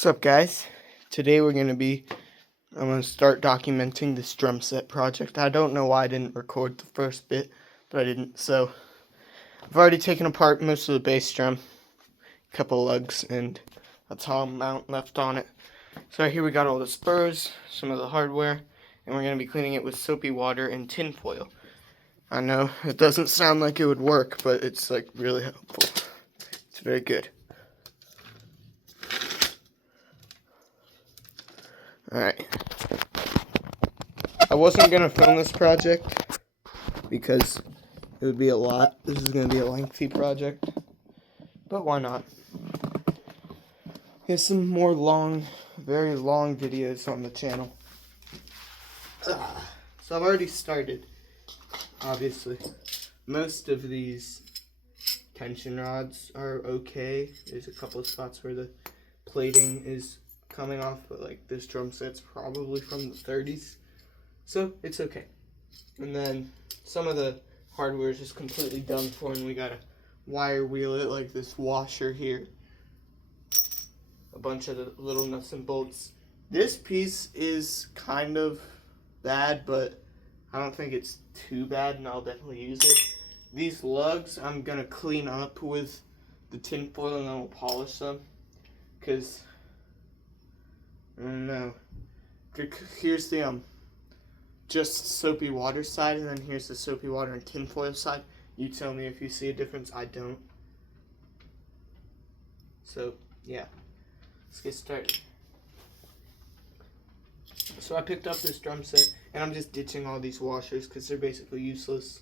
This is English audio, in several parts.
What's up, guys? Today I'm going to start documenting this drum set project. I don't know why I didn't record the first bit, but I didn't. So I've already taken apart most of the bass drum, a couple lugs, and a tall mount left on it. So here we got all the spurs, some of the hardware, and we're going to be cleaning it with soapy water and tin foil. I know it doesn't sound like it would work, but it's like really helpful. It's very good. Alright. I wasn't going to film this project because it would be a lot. This is going to be a lengthy project. But why not? Here's some more very long videos on the channel. So I've already started, obviously. Most of these tension rods are okay. There's a couple of spots where the plating is coming off, but like this drum set's probably from the 30s. So it's okay. And then some of the hardware is just completely done for, and we gotta wire wheel it, like this washer here. A bunch of the little nuts and bolts. This piece is kind of bad, but I don't think it's too bad, and I'll definitely use it. These lugs I'm gonna clean up with the tin foil and then we'll polish them, because I don't know. Here's the just soapy water side, and then here's the soapy water and tin foil side. You tell me if you see a difference. I don't. So yeah, let's get started. So I picked up this drum set, and I'm just ditching all these washers because they're basically useless.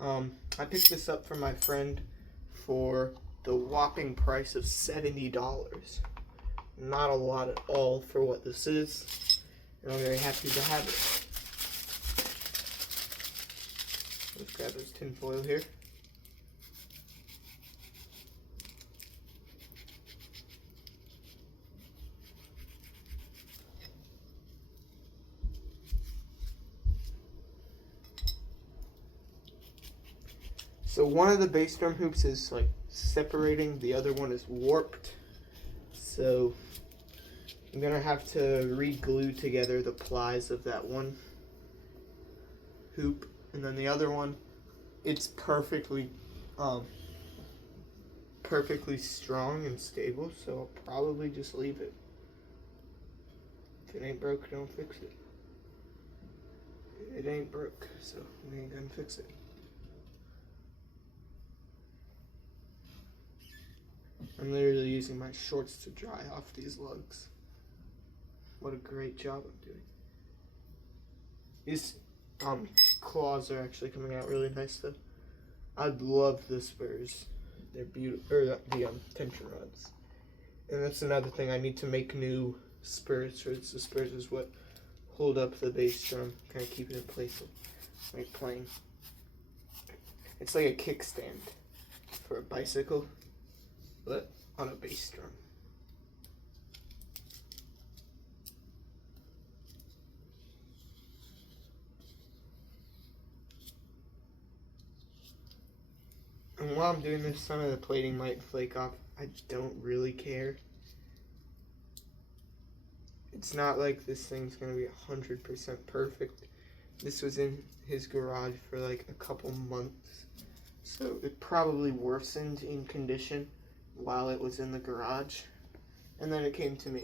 I picked this up from my friend for the whopping price of $70. Not a lot at all for what this is, and I'm very happy to have it. Let's grab this tin foil here. So one of the bass drum hoops is like separating, the other one is warped. So I'm gonna have to re-glue together the plies of that one hoop, and then the other one, it's perfectly strong and stable, so I'll probably just leave it. If it ain't broke, don't fix it. It ain't broke, so we ain't gonna fix it. I'm literally using my shorts to dry off these lugs. What a great job I'm doing. These claws are actually coming out really nice though. I love the spurs. They're beautiful, or the tension rods. And that's another thing, I need to make new spurs. The spurs is what hold up the bass drum, kind of keep it in place, like playing. It's like a kickstand for a bicycle, but on a bass drum. And while I'm doing this, some of the plating might flake off. I don't really care. It's not like this thing's gonna be 100% perfect. This was in his garage for like a couple months, so it probably worsened in condition while it was in the garage, and then it came to me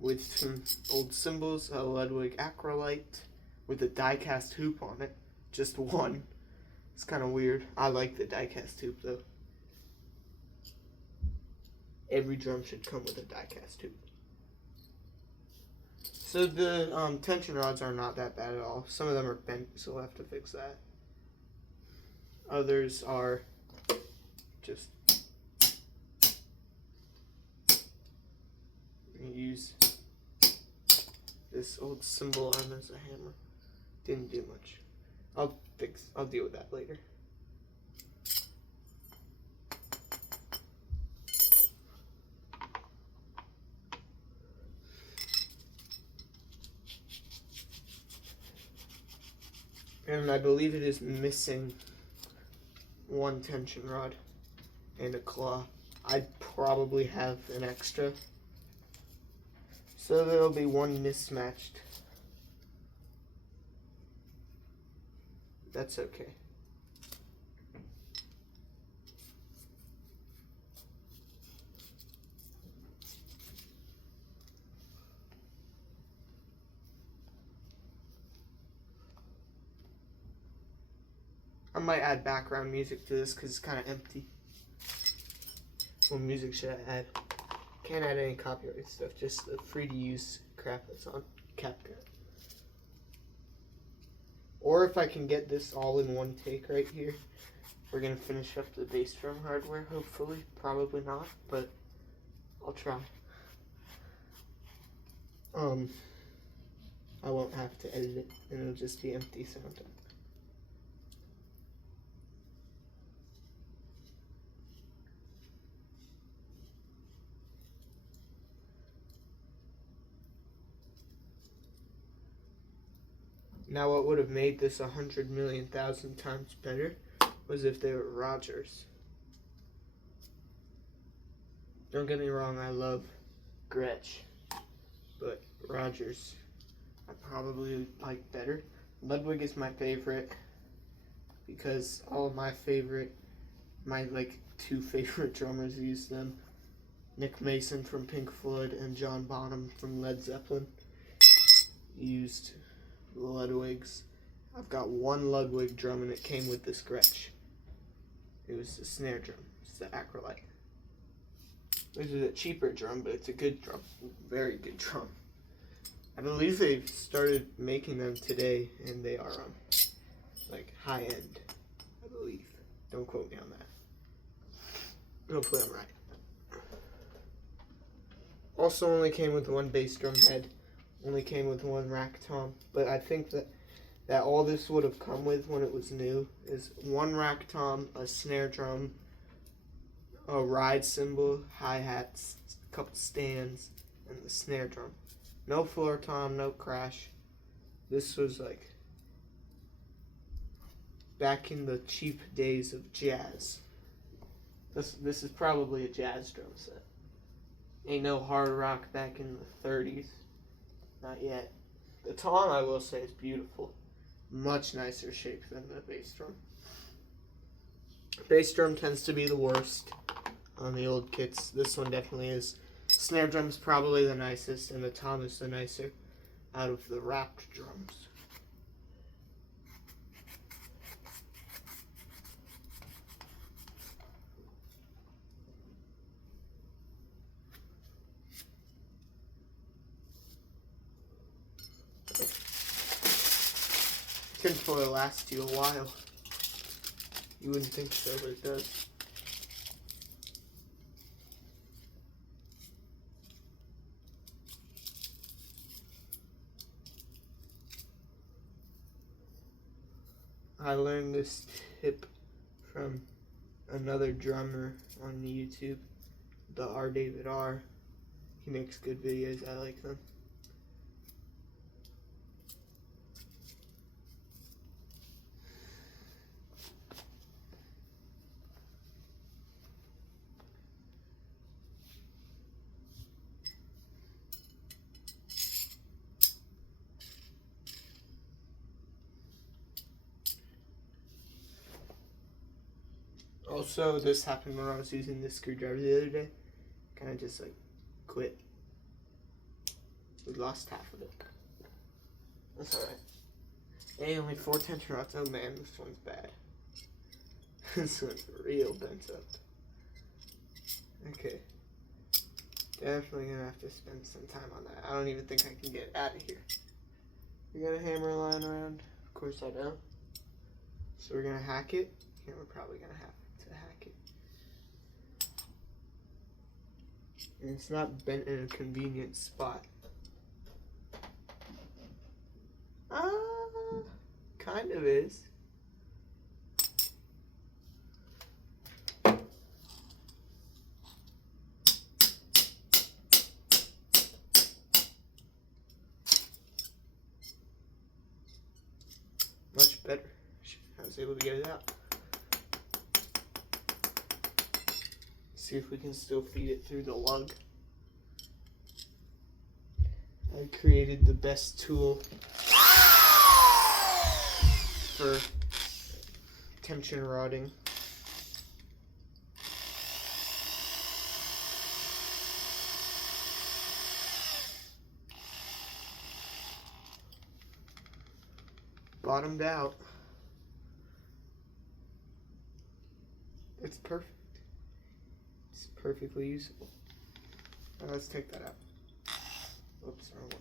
with some old cymbals, a Ludwig Acrolite with a die-cast hoop on it, just one. It's kind of weird. I like the die-cast hoop though. Every drum should come with a die-cast hoop. So the tension rods are not that bad at all. Some of them are bent, so we'll have to fix that. Others are just use this old cymbal arm as a hammer. Didn't do much. I'll deal with that later. And I believe it is missing one tension rod and a claw. I'd probably have an extra. So there'll be one mismatched. That's okay. I might add background music to this because it's kind of empty. What music should I add? Can't add any copyright stuff, just the free to use crap that's on CapCut. Or if I can get this all in one take right here, we're going to finish up the bass drum hardware, hopefully. Probably not, but I'll try. I won't have to edit it, and it'll just be empty sound. Now what would have made this 100,000,000 times better was if they were Rogers. Don't get me wrong, I love Gretsch, but Rogers I probably like better. Ludwig is my favorite because all of my like two favorite drummers use them. Nick Mason from Pink Floyd and John Bonham from Led Zeppelin used Ludwigs. I've got one Ludwig drum and it came with this Gretsch. It was the snare drum. It's the Acrolite. This is a cheaper drum, but it's a good drum. Very good drum. I believe they've started making them today, and they are like high end, I believe. Don't quote me on that. Hopefully I'm right. Also only came with one bass drum head. Only came with one rack tom. But I think that all this would have come with when it was new is one rack tom, a snare drum, a ride cymbal, hi-hats, a couple stands, and the snare drum. No floor tom, no crash. This was like back in the cheap days of jazz. This is probably a jazz drum set. Ain't no hard rock back in the 30s. Not yet. The tom, I will say, is beautiful. Much nicer shape than the bass drum. Bass drum tends to be the worst on the old kits. This one definitely is. Snare drum's probably the nicest, and the tom is the nicer out of the wrapped drums. Tinfoil lasts you a while. You wouldn't think so, but it does. I learned this tip from another drummer on YouTube, the R. David R. He makes good videos. I like them. Also, this happened when I was using this screwdriver the other day. Kind of just like quit. We lost half of it. That's alright. Hey, only 4 tension rods. Oh man, this one's bad. This one's real bent up. Okay. Definitely gonna have to spend some time on that. I don't even think I can get out of here. We got a hammer line around. Of course I don't. So we're gonna hack it. Here we're probably gonna have to hack it. And it's not bent in a convenient spot. Kind of is. Much better. I was able to get it out. See if we can still feed it through the lug. I created the best tool for tension rodding. Bottomed out. It's perfect. It's perfectly usable. Now let's take that out. Oops, wrong way.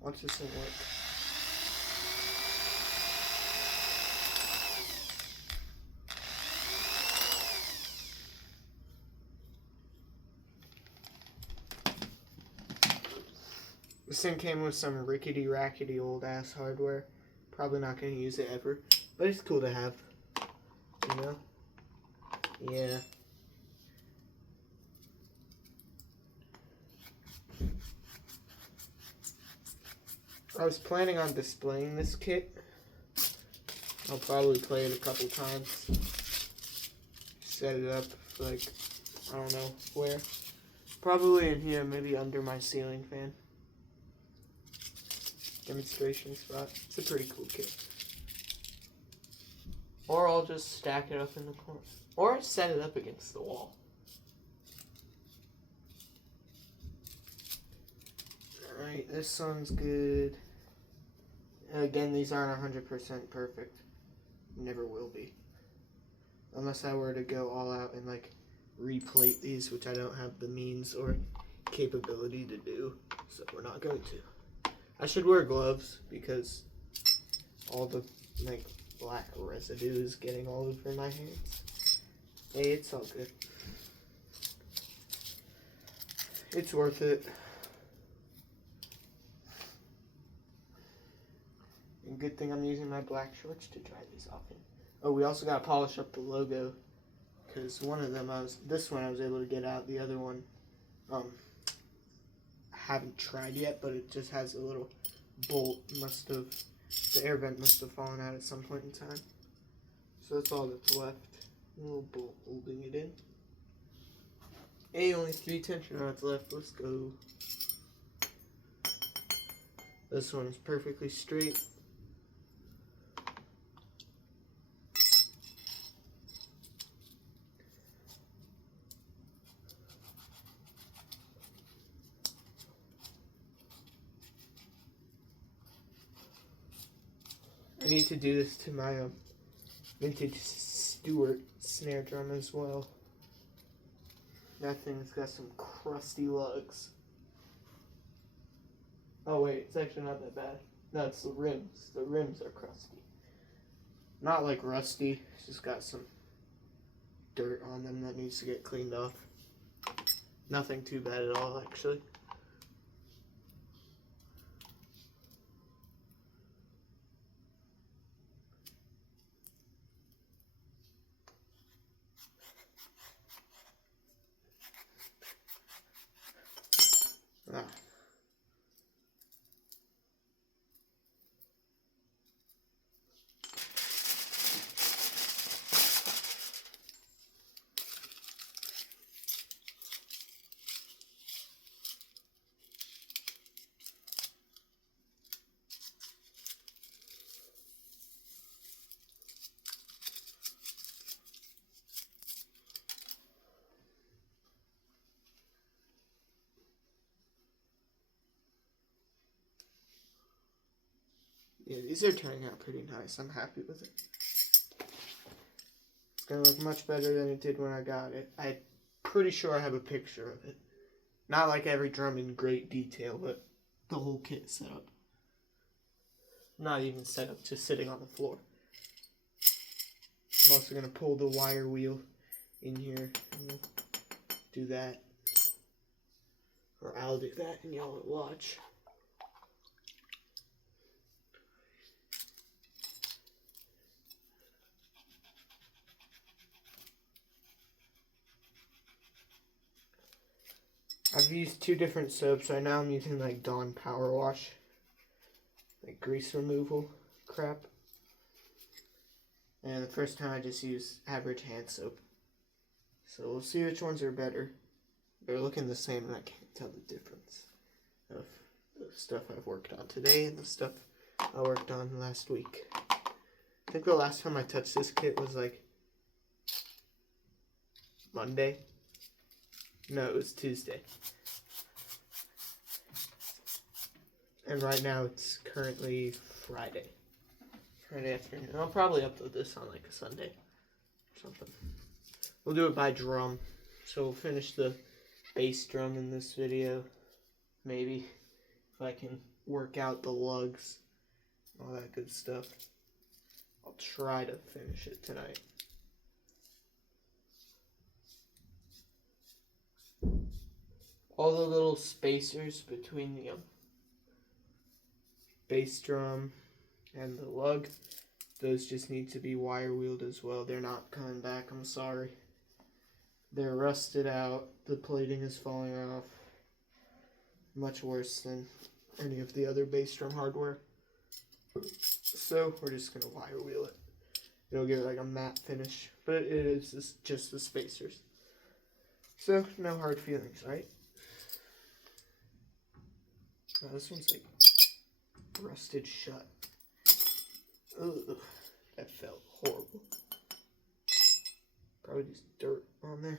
Watch this thing work. This thing came with some rickety-rackety old-ass hardware. Probably not going to use it ever, but it's cool to have. You know? Yeah. I was planning on displaying this kit. I'll probably play it a couple times. Set it up, like, I don't know where. Probably in here, maybe under my ceiling fan. Demonstration spot. It's a pretty cool kit. Or I'll just stack it up in the corner. Or set it up against the wall. Alright, this sounds good. Again, these aren't 100% perfect. Never will be. Unless I were to go all out and like replate these, which I don't have the means or capability to do. So we're not going to. I should wear gloves because all the like black residue is getting all over my hands. Hey, it's all good. It's worth it. And good thing I'm using my black shorts to dry these off in. Oh, we also gotta polish up the logo because one of them this one I was able to get out. The other one, I haven't tried yet, but it just has a little bolt. The air vent must have fallen out at some point in time. So that's all that's left. A little bolt holding it in. Hey, only 3 tension rods left. Let's go. This one is perfectly straight. I need to do this to my vintage Stewart snare drum as well. That thing's got some crusty lugs. Oh wait, it's actually not that bad. No, it's the rims. The rims are crusty. Not like rusty, it's just got some dirt on them that needs to get cleaned off. Nothing too bad at all, actually. Ah. Yeah, these are turning out pretty nice. I'm happy with it. It's going to look much better than it did when I got it. I'm pretty sure I have a picture of it. Not like every drum in great detail, but the whole kit set up. Not even set up, just sitting on the floor. I'm also going to pull the wire wheel in here and do that. Or I'll do that and y'all will watch. I've used 2 different soaps. Right now I'm using like Dawn Power Wash. Like grease removal crap. And the first time I just used average hand soap. So we'll see which ones are better. They're looking the same and I can't tell the difference of the stuff I've worked on today and the stuff I worked on last week. I think the last time I touched this kit was like Monday. No, it was Tuesday. And right now it's currently Friday afternoon. I'll probably upload this on like a Sunday or something. We'll do it by drum. So we'll finish the bass drum in this video. Maybe if I can work out the lugs, all that good stuff. I'll try to finish it tonight. All the little spacers between the bass drum and the lug, those just need to be wire wheeled as well. They're not coming back, I'm sorry. They're rusted out, the plating is falling off. Much worse than any of the other bass drum hardware. So we're just gonna wire wheel it. It'll give it like a matte finish, but it is just the spacers. So no hard feelings, right? Oh, this one's like rusted shut. Ugh, that felt horrible. Probably just dirt on there.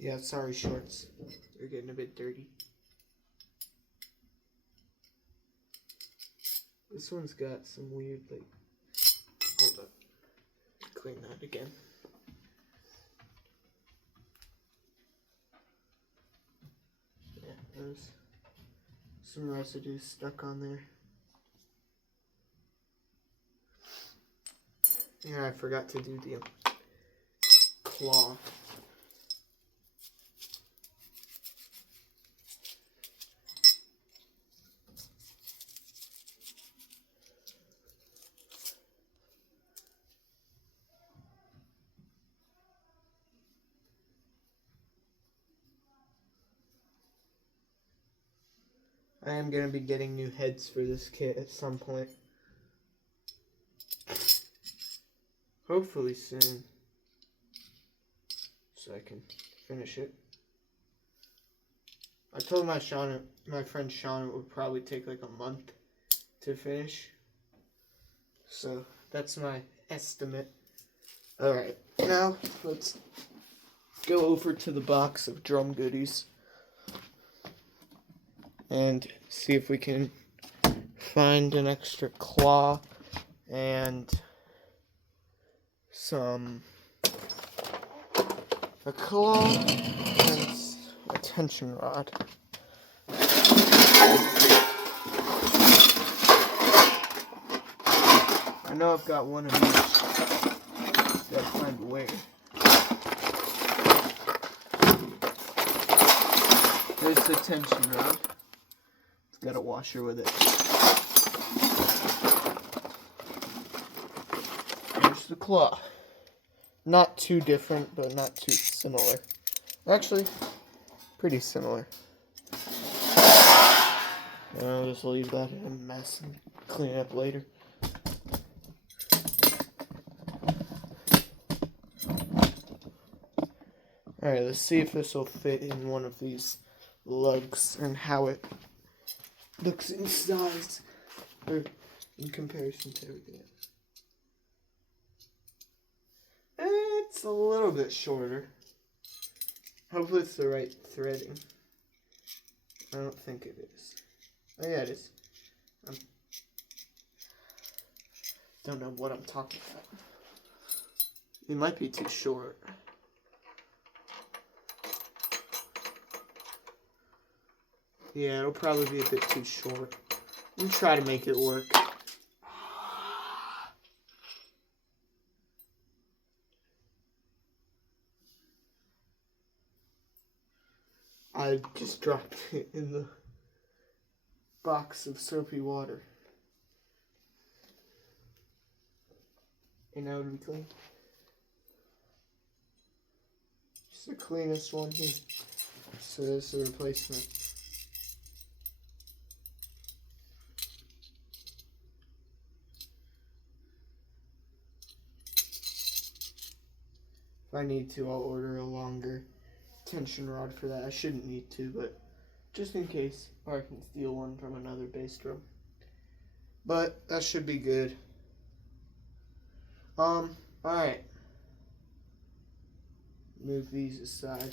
Yeah, sorry shorts. They're getting a bit dirty. This one's got some weird, like, hold up. Clean that again. Yeah, there's some residue stuck on there. Yeah, I forgot to do the claw. I am going to be getting new heads for this kit at some point. Hopefully soon. So I can finish it. I told my friend Sean it would probably take like a month to finish. So that's my estimate. Alright, now let's go over to the box of drum goodies and see if we can find an extra claw and a claw and a tension rod. I know I've got one of each. Gotta find where. There's the tension rod. It's got a washer with it. There's the claw. Not too different, but not too similar. Actually, pretty similar. And I'll just leave that in a mess and clean it up later. Alright, let's see if this will fit in one of these lugs and how it looks in size or in comparison to everything else. It's a little bit shorter. Hopefully it's the right threading. I don't think it is. Oh yeah, it is. Don't know what I'm talking about. It might be too short. Yeah, it'll probably be a bit too short. Let me try to make it work. I just dropped it in the box of soapy water. And now it'll be clean. It's the cleanest one here. So this is a replacement. If I need to, I'll order a longer tension rod for that. I shouldn't need to, but just in case. Or I can steal one from another bass drum. But that should be good. Alright. Move these aside.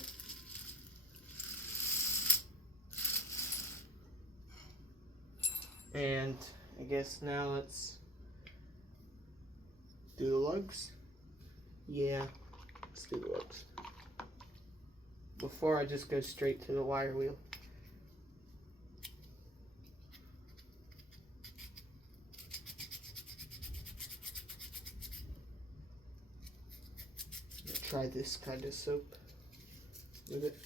And I guess now let's do the lugs. Yeah, let's do the lugs. Before I just go straight to the wire wheel. Try this kind of soap with it.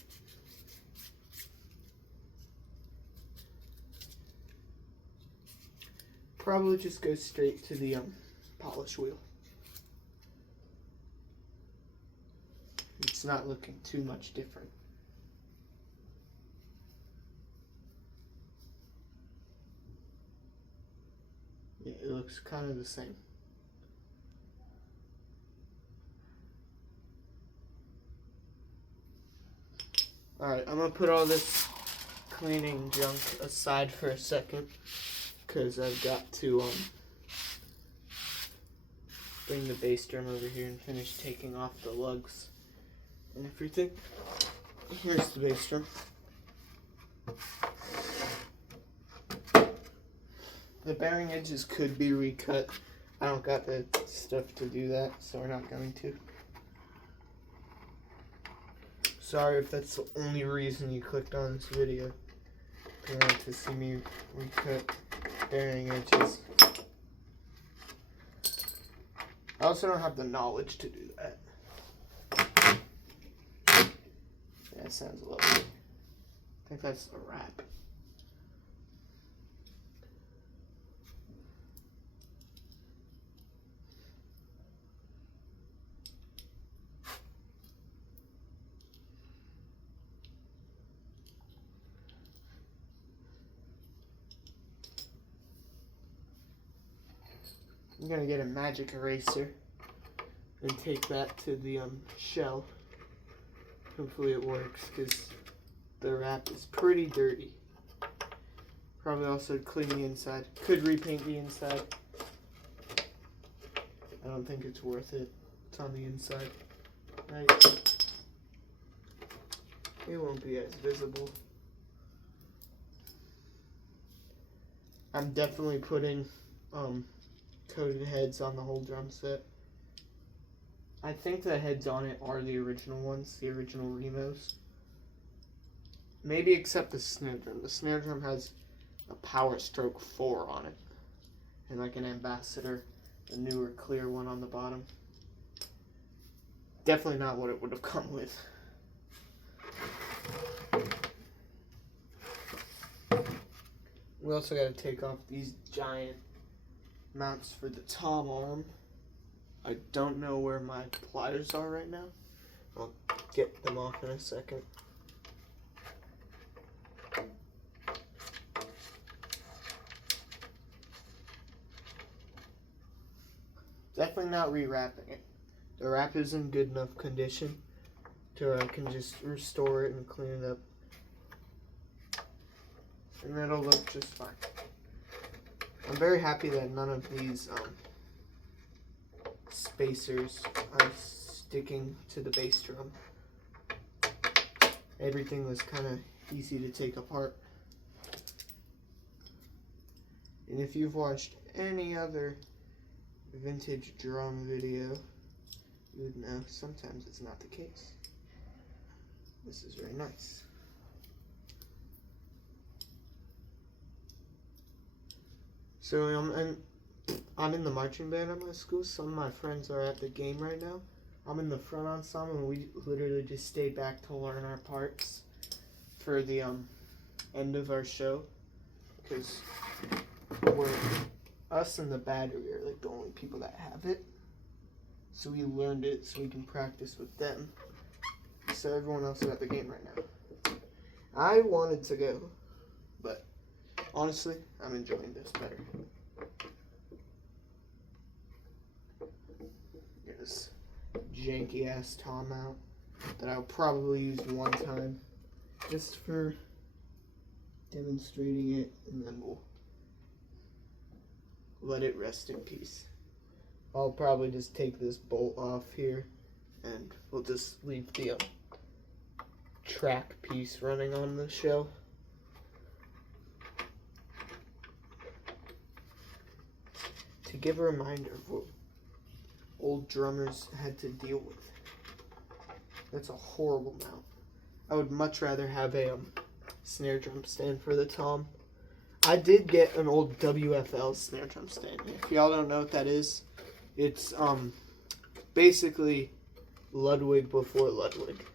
Probably just go straight to the polish wheel. It's not looking too much different. Yeah, it looks kind of the same. Alright, I'm going to put all this cleaning junk aside for a second, because I've got to bring the bass drum over here and finish taking off the lugs and everything. Here's the bass drum. The bearing edges could be recut. I don't got the stuff to do that, so we're not going to. Sorry if that's the only reason you clicked on this video. You want to see me recut bearing edges. I also don't have the knowledge to do that. Yeah, that sounds lovely. I think that's a wrap. I'm gonna get a magic eraser and take that to the shell. Hopefully it works, because the wrap is pretty dirty. Probably also clean the inside. Could repaint the inside. I don't think it's worth it. It's on the inside, right? It won't be as visible. I'm definitely putting coated heads on the whole drum set. I think the heads on it are the original ones, the original Remos. Maybe except the snare drum. The snare drum has a Power Stroke 4 on it. And like an Ambassador, a newer clear one on the bottom. Definitely not what it would have come with. We also got to take off these giant mounts for the tom arm. I don't know where my pliers are right now. I'll get them off in a second. Definitely not re-wrapping it. The wrap is in good enough condition to where I can just restore it and clean it up. And it'll look just fine. I'm very happy that none of these spacers are sticking to the bass drum. Everything was kind of easy to take apart. And if you've watched any other vintage drum video, you would know sometimes it's not the case. This is very nice. So I'm in the marching band at my school. Some of my friends are at the game right now. I'm in the front ensemble, and we literally just stayed back to learn our parts for the end of our show, because us and the battery are like the only people that have it. So we learned it so we can practice with them. So everyone else is at the game right now. I wanted to go, but honestly, I'm enjoying this better. This janky ass tom mount that I'll probably use one time just for demonstrating it, and then we'll let it rest in peace. I'll probably just take this bolt off here, and we'll just leave the track piece running on the show. To give a reminder of what old drummers had to deal with. That's a horrible mount. I would much rather have a snare drum stand for the tom. I did get an old WFL snare drum stand. If y'all don't know what that is, it's basically Ludwig before Ludwig.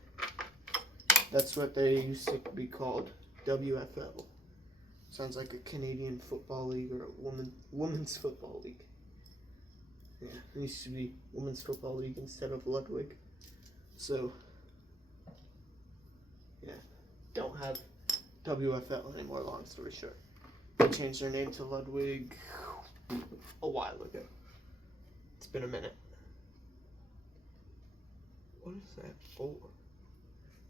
That's what they used to be called, WFL. Sounds like a Canadian football league or a women's football league. Yeah, it used to be women's football league instead of Ludwig. So, yeah, don't have WFL anymore, long story short. They changed their name to Ludwig a while ago. It's been a minute. What is that for?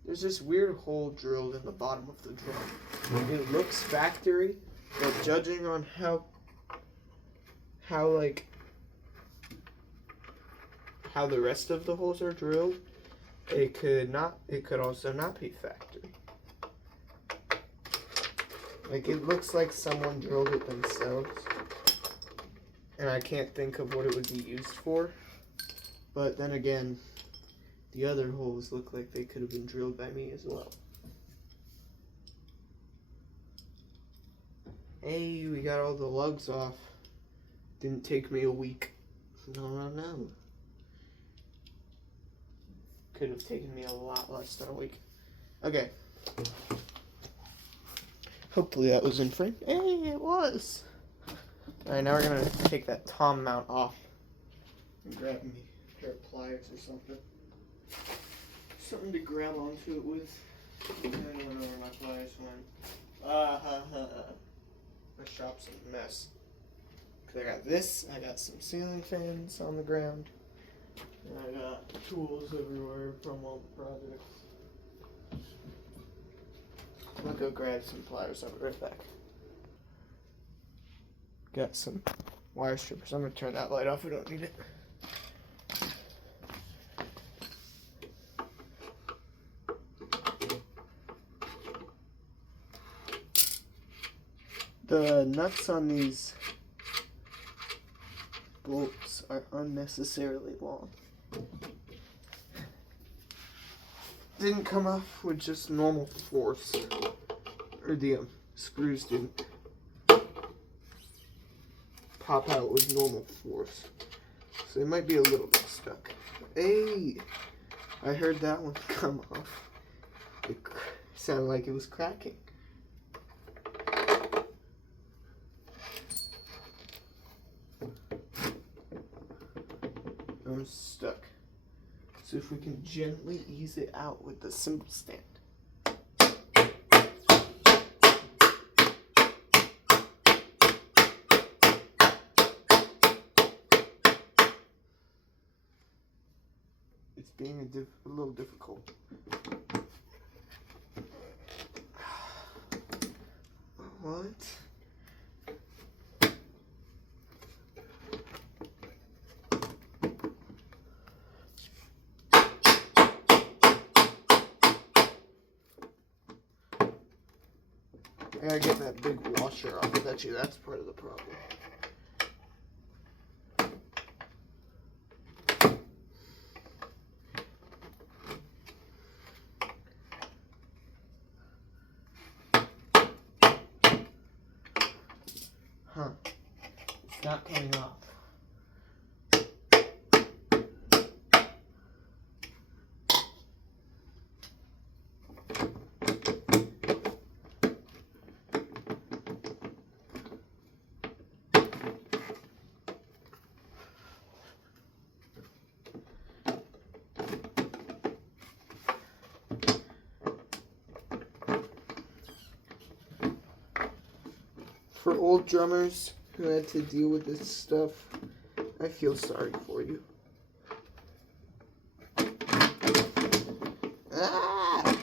There's this weird hole drilled in the bottom of the drum. It looks factory, but judging on how the rest of the holes are drilled, it could also not be factory. Like, it looks like someone drilled it themselves, and I can't think of what it would be used for. But then again, the other holes look like they could have been drilled by me as well. Hey, we got all the lugs off. Didn't take me a week. No. Could have taken me a lot less than a week. Okay. Hopefully that was in frame. Hey, it was. Alright, now we're going to take that tom mount off and grab me a pair of pliers or something. Something to grab onto it with. I don't know where my pliers went. My shop's a mess. Cause I got this, I got some ceiling fans on the ground, and I got tools everywhere from all the projects. I'll go grab some pliers, I'll be right back. Got some wire strippers. I'm gonna turn that light off, we don't need it. The nuts on these bolts are unnecessarily long. Didn't come off with just normal force, or the screws didn't pop out with normal force, so they might be a little bit stuck. Hey, I heard that one come off. It sounded like it was cracking. I'm stuck. So if we can gently ease it out with the cymbal stand. It's being a little difficult. What? I gotta get that big washer off. I bet you that's part of the problem. Huh. It's not coming off. For old drummers who had to deal with this stuff, I feel sorry for you. Ah!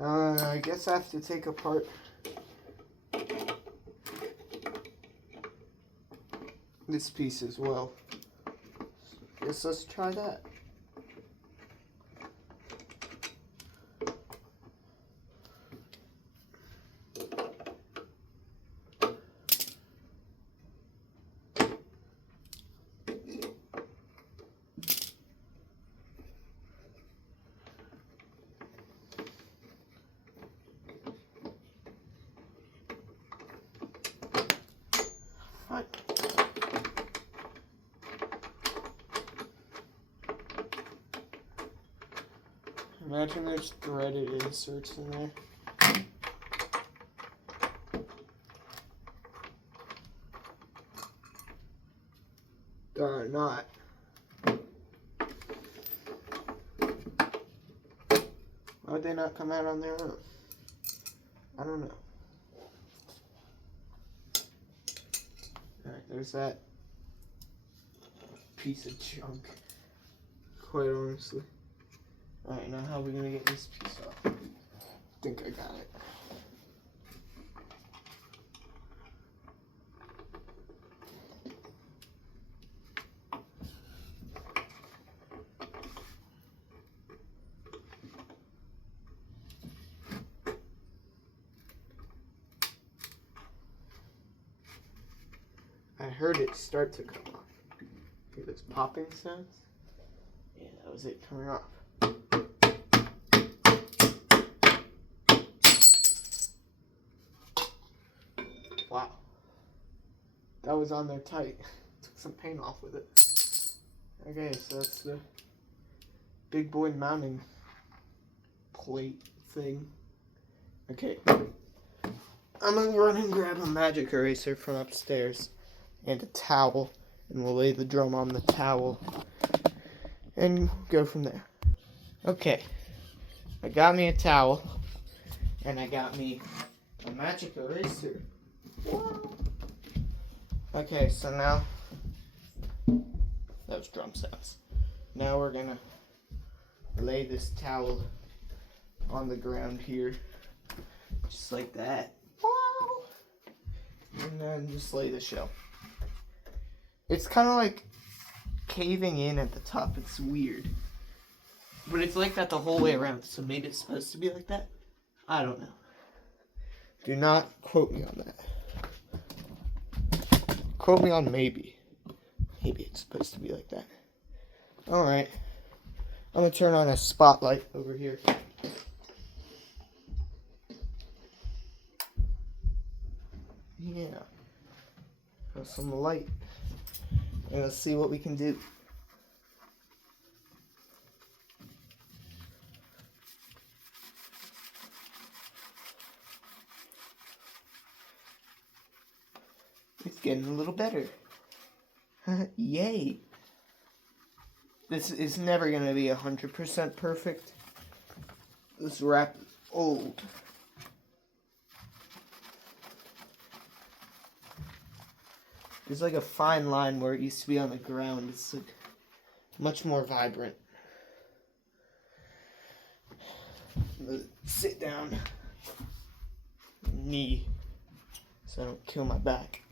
I guess I have to take apart this piece as well. Guess let's try that. Imagine there's threaded inserts in there. There are not. Why would they not come out on their own? I don't know. Alright, there's that piece of junk. Quite honestly. Alright, now how are we going to get this piece off? I think I got it. I heard it start to come off. Hear those popping sounds? Yeah, that was it coming off. Wow. That was on there tight. Took some paint off with it. Okay, so that's the big boy mounting plate thing. Okay. I'm gonna run and grab a magic eraser from upstairs and a towel, and we'll lay the drum on the towel and go from there. Okay. I got me a towel and I got me a magic eraser. Whoa. Okay, so now those drum sounds. Now we're gonna lay this towel on the ground here, just like that. Wow. And then just lay the shell. It's kind of like caving in at the top. It's weird, but it's like that the whole way around. So maybe it's supposed to be like that. I don't know. Do not quote me on that. Quote me on maybe. Maybe it's supposed to be like that. Alright. I'm going to turn on a spotlight over here. Yeah. Got some light. And let's see what we can do. It's getting a little better. Yay. This is never going to be 100% perfect. This wrap is old. There's like a fine line where it used to be on the ground. It's like much more vibrant. Sit down. Knee. So I don't kill my back.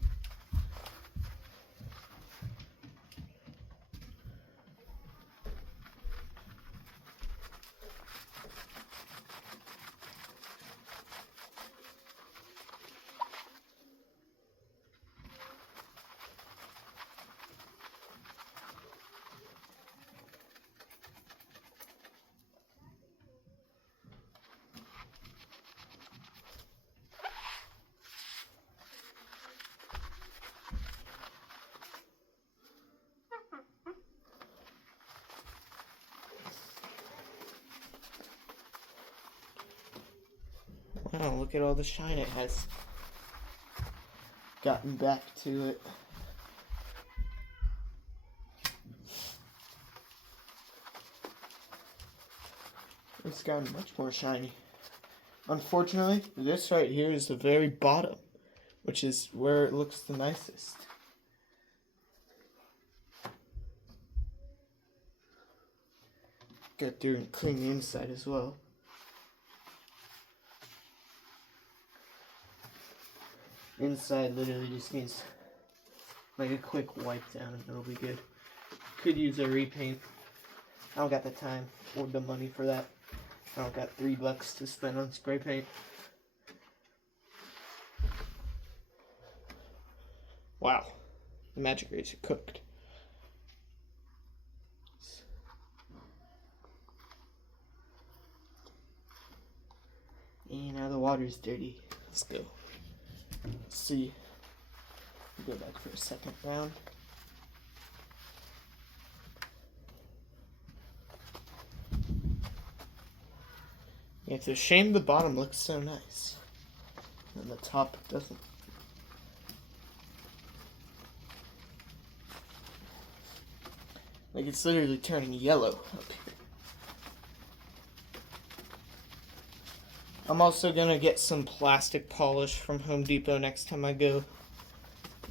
Wow, look at all the shine it has gotten back to it. It's gotten much more shiny. Unfortunately, this right here is the very bottom, which is where it looks the nicest. Got through and clean the inside as well. Inside literally just needs like a quick wipe down and it'll be good. Could use a repaint. I don't got the time or the money for that. I don't got $3 to spend on spray paint. Wow, the magic razor cooked. And now the water's dirty. Let's go. Let's see. Go back for a second round. Yeah, it's a shame the bottom looks so nice. And the top doesn't. Like it's literally turning yellow up here. I'm also gonna get some plastic polish from Home Depot next time I go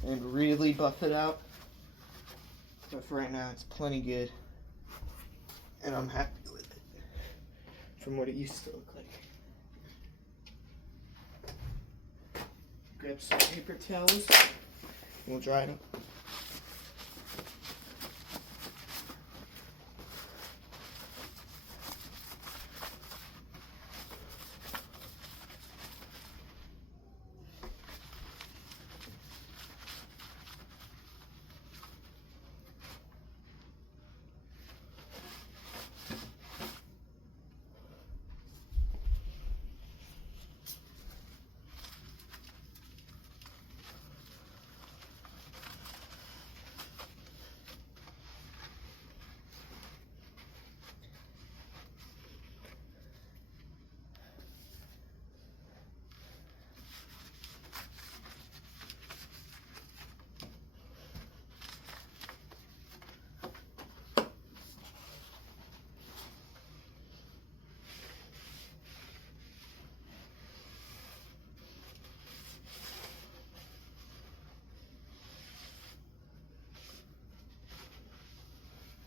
and really buff it out. But for right now, it's plenty good. And I'm happy with it from what it used to look like. Grab some paper towels and we'll dry it up.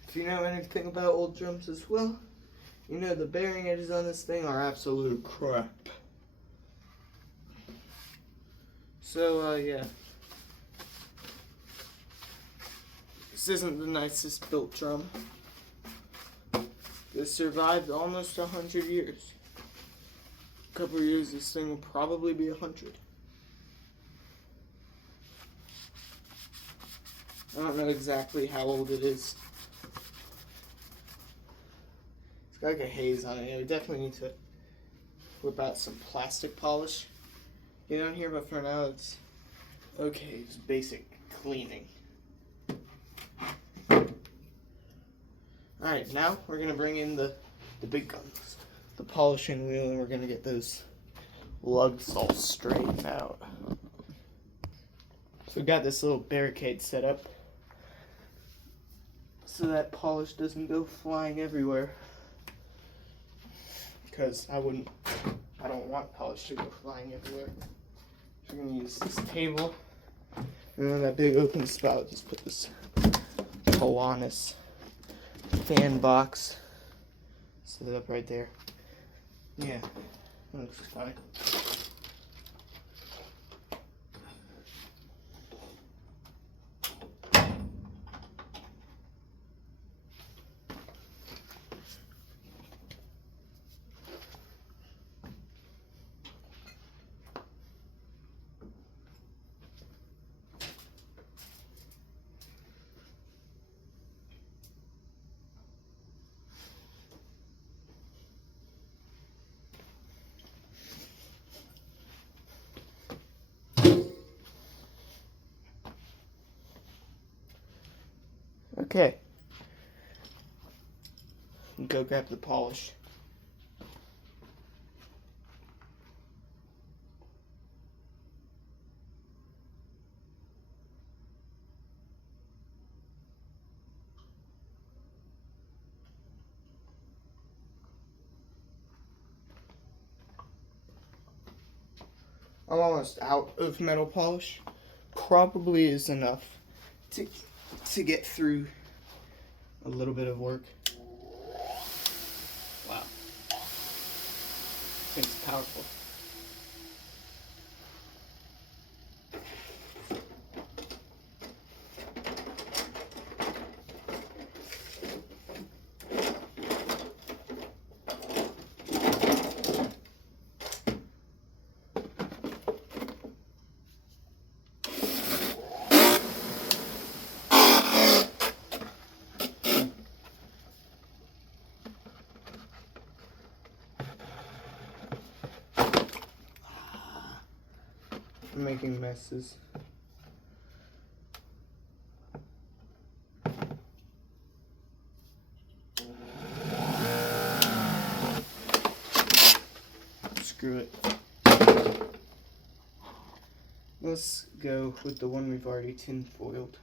If you know anything about old drums as well, you know the bearing edges on this thing are absolute crap. So, yeah. This isn't the nicest built drum. This survived almost 100 years. A couple of years, this thing will probably be 100. I don't know exactly how old it is. It's got like a haze on it. I definitely need to whip out some plastic polish. Get on here, but for now it's okay. It's basic cleaning. Alright, now we're going to bring in the big guns. The polishing wheel, and we're going to get those lugs all straightened out. So we got this little barricade set up so that polish doesn't go flying everywhere. Because I don't want polish to go flying everywhere. So we're going to use this table. And then that big open spout, just put this Polanis fan box. Set it up right there. Yeah, that looks fine. Okay. Go grab the polish. I'm almost out of metal polish. Probably is enough to get through a little bit of work. Wow. Thing's powerful. I'm making messes. Screw it. Let's go with the one we've already tin foiled.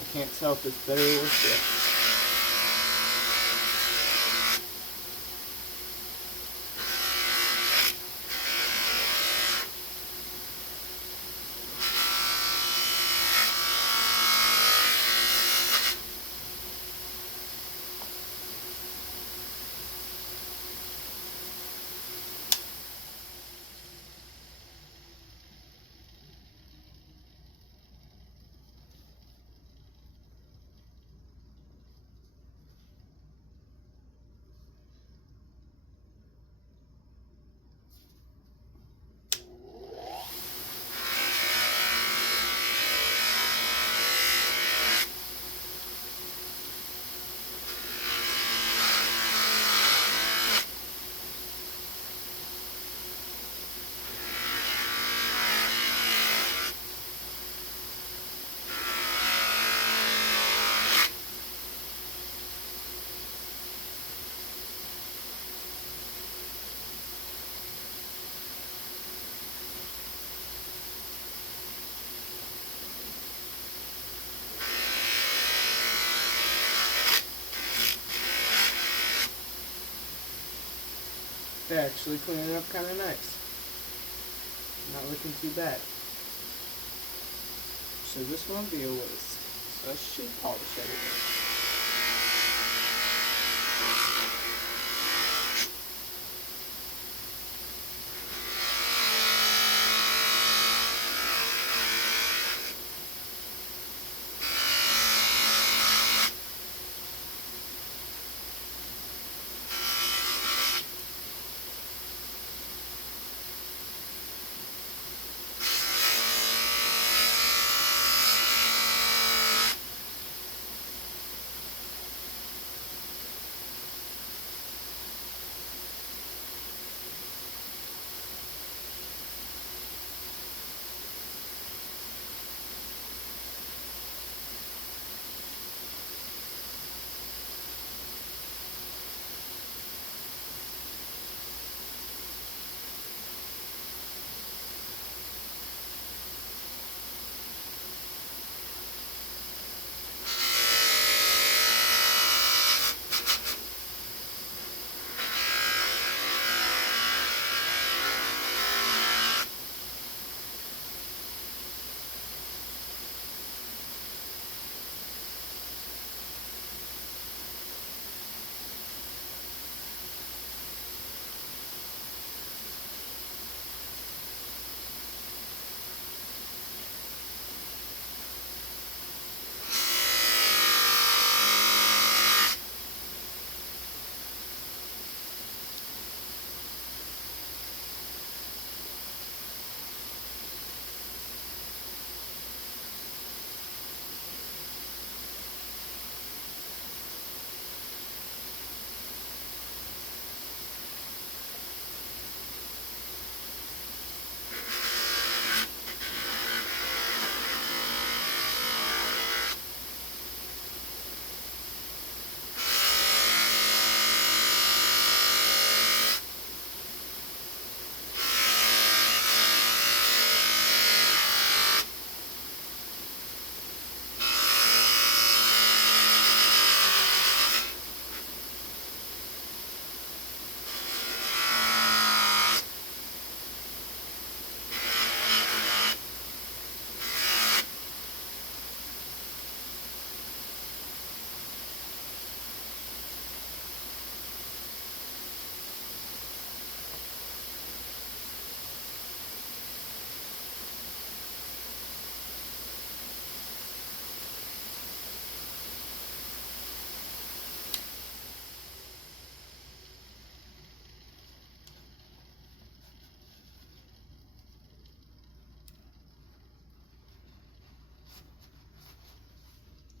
I can't tell if it's better or worse yet. They're actually cleaning up kind of nice. Not looking too bad. So this won't be a waste. So I should polish everything.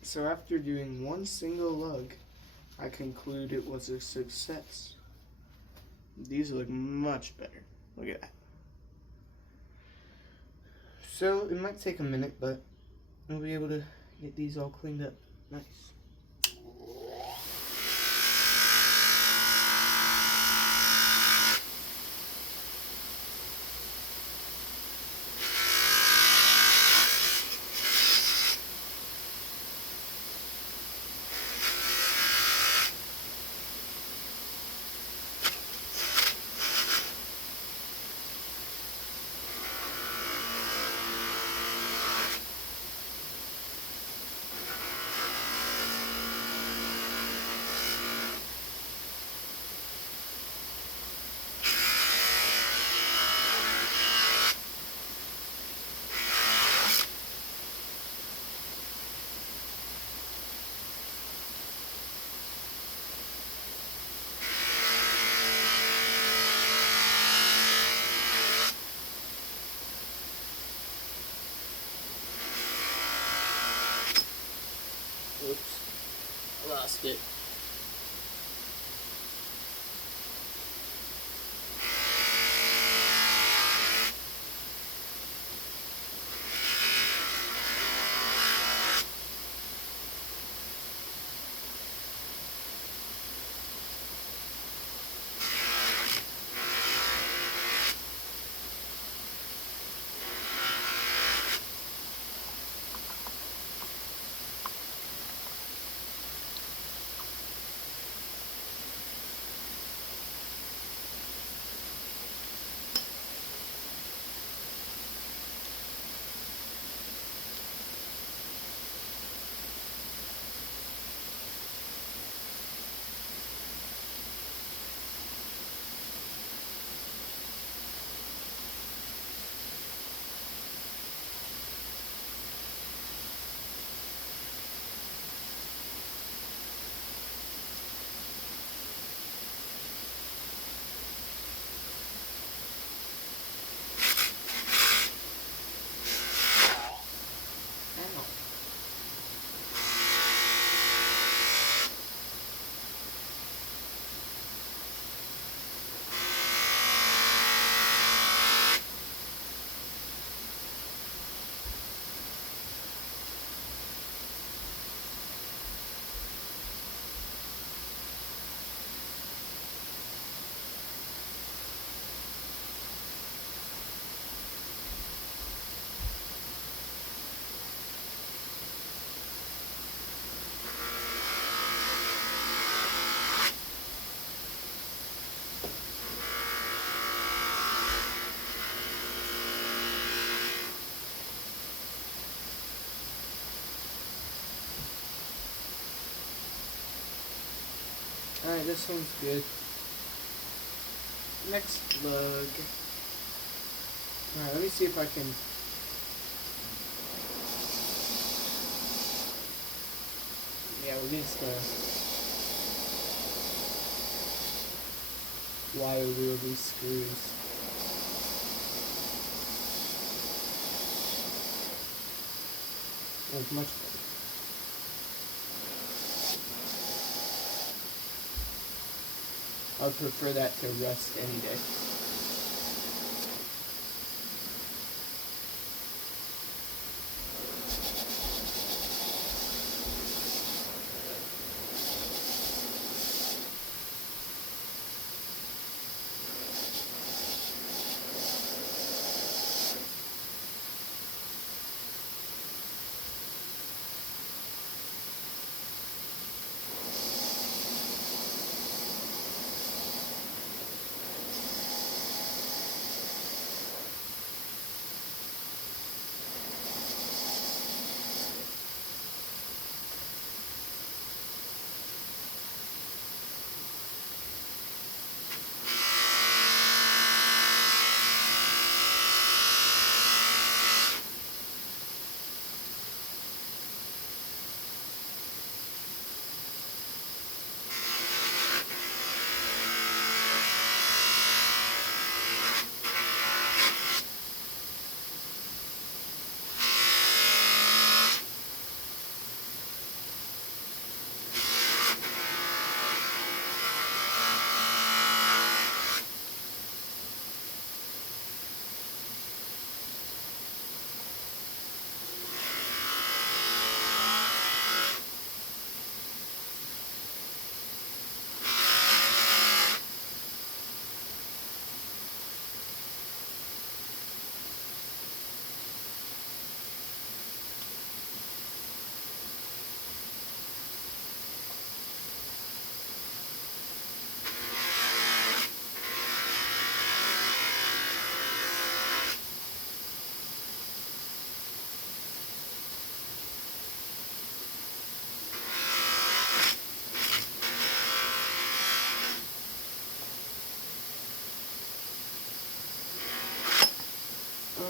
So after doing one single lug, I conclude it was a success. These look much better. Look at that. So it might take a minute, but we'll be able to get these all cleaned up. Nice. Oops, I lost it. Alright, this one's good. Next lug. Alright, let me see if I can... Yeah, we're just wire wheel these screws. That's much better. I would prefer that to rust any day.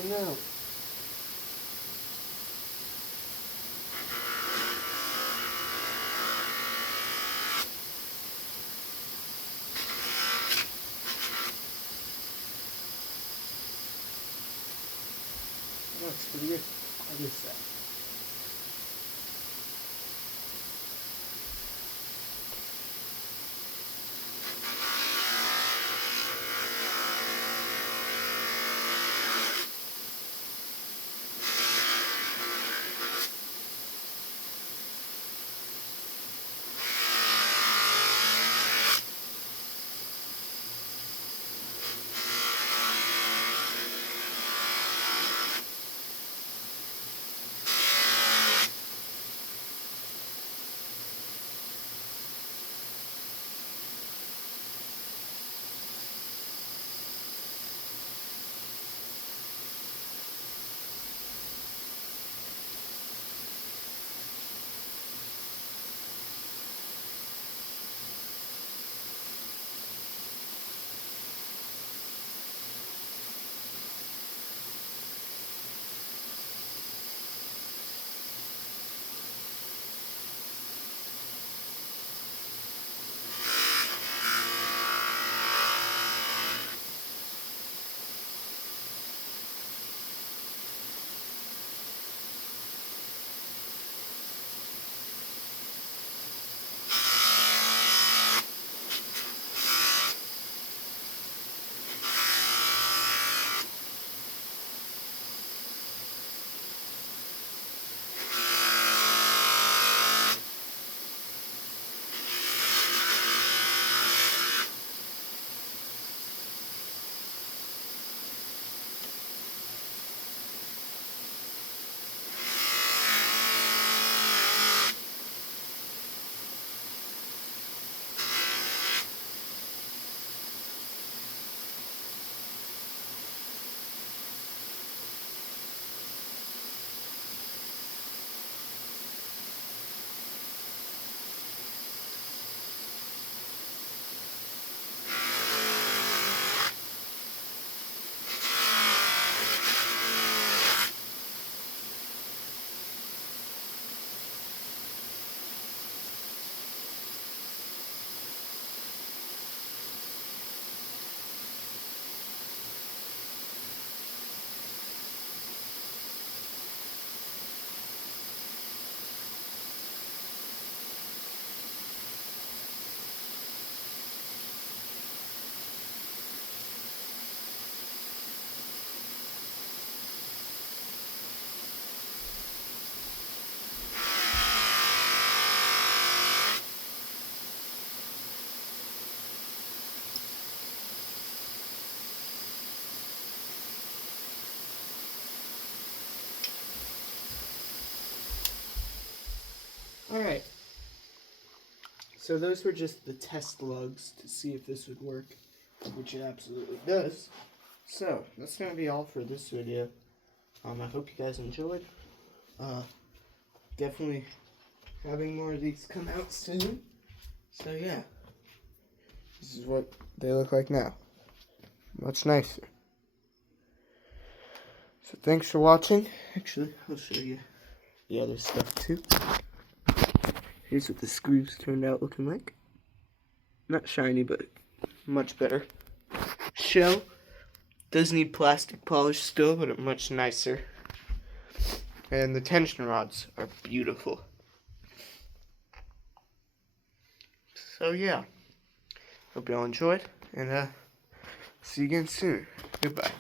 Oh no. That's pretty good. What is that? Alright, so those were just the test lugs to see if this would work, which it absolutely does. So, that's going to be all for this video. I hope you guys enjoyed. Definitely having more of these come out soon. So yeah, this is what they look like now. Much nicer. So thanks for watching. Actually, I'll show you the other stuff too. Here's what the screws turned out looking like. Not shiny, but much better. Shell does need plastic polish still, but much nicer. And the tension rods are beautiful. So yeah, hope y'all enjoyed, and see you again soon. Goodbye.